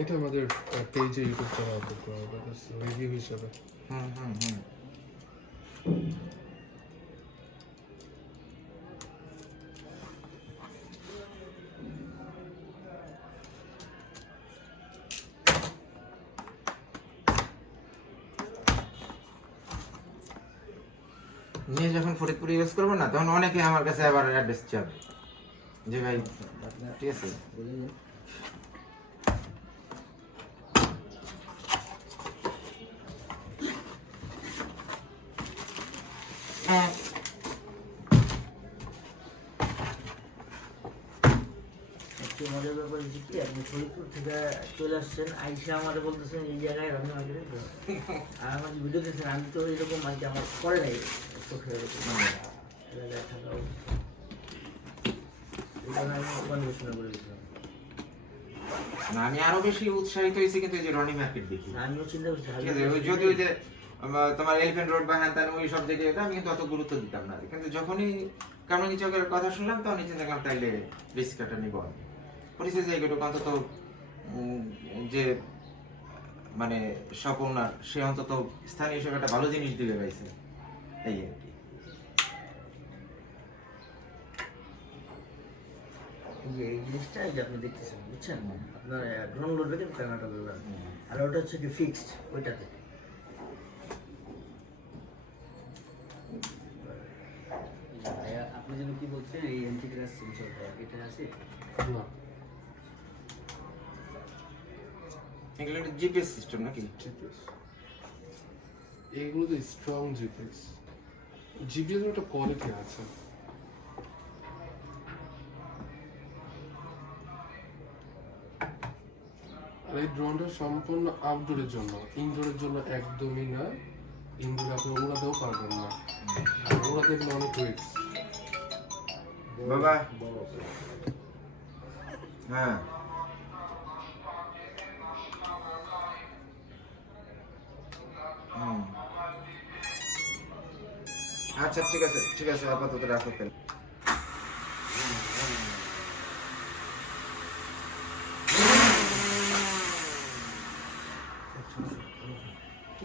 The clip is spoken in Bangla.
এটা আমাদের পেজে ইউটিউব চ্যানেল করতে হবে রিভিউ হিসেবে। নিয়ে যখন ফরিদপুরে ইউজ করবো না তখন অনেকে আমার কাছে আবার অ্যাড্রেস চাবে যে ভাই ঠিক আছে মজার ব্যাপার হচ্ছে কি আপনি ফরিদপুর থেকে চলে আসছেন আইসা আমাদের বলতেছেন এই জায়গায় রনি মার্কেট আর আমার যে ভিডিও দেখছেন আমি তো এরকম মানে আমার পরে নাই চোখে এরকম এলাকায় থাকা এটা আমি অন্বেষণ করে দিয়েছিলাম। না আমি আরো বেশি উৎসাহিত হয়েছি কিন্তু এই যে রনি মার্কেট দেখি আমিও চিন্তা করছি ঠিক আছে যদি ওই যে তোমার এলিফ্যান্ট রোড বা হ্যান ত্যান ওই সব জায়গায় আমি কিন্তু অত গুরুত্ব দিতাম না কিন্তু যখনই কামরাঙ্গি চকের কথা শুনলাম তখন চিন্তা করলাম তাইলে রিস্কটা নিব পরিচয় জায়গাটুকু অন্তত যে মানে শপ ওনার সে অন্তত স্থানীয় হিসেবে একটা ভালো জিনিস দিবে পাইছে এই আর কি। এই জিনিসটা যে আপনি দেখতেছেন বুঝছেন আপনার ড্রোন লোড রেখে ক্যামেরাটা করবেন আর ওটা হচ্ছে কি ফিক্সড ওইটাতে আপনি যেন কি বলছেন এই এন্টিগ্রাস সেন্সরটা এটা আছে না এগুলো জিপিএস সিস্টেম নাকি? জিপিএস এইগুলো তো স্ট্রং জিপিএস জিপিএস এর একটা কোয়ালিটি আছে। আর এই ড্রোনটা সম্পূর্ণ আউটডোরের জন্য, ইনডোরের জন্য একদমই না। ইনডোরে আপনি ওড়াতেও পারবেন না, ওড়াতে গেলে অনেক রিস্ক। বাবা হ্যাঁ আচ্ছা ঠিক আছে আপাতত রাখো তাহলে। তো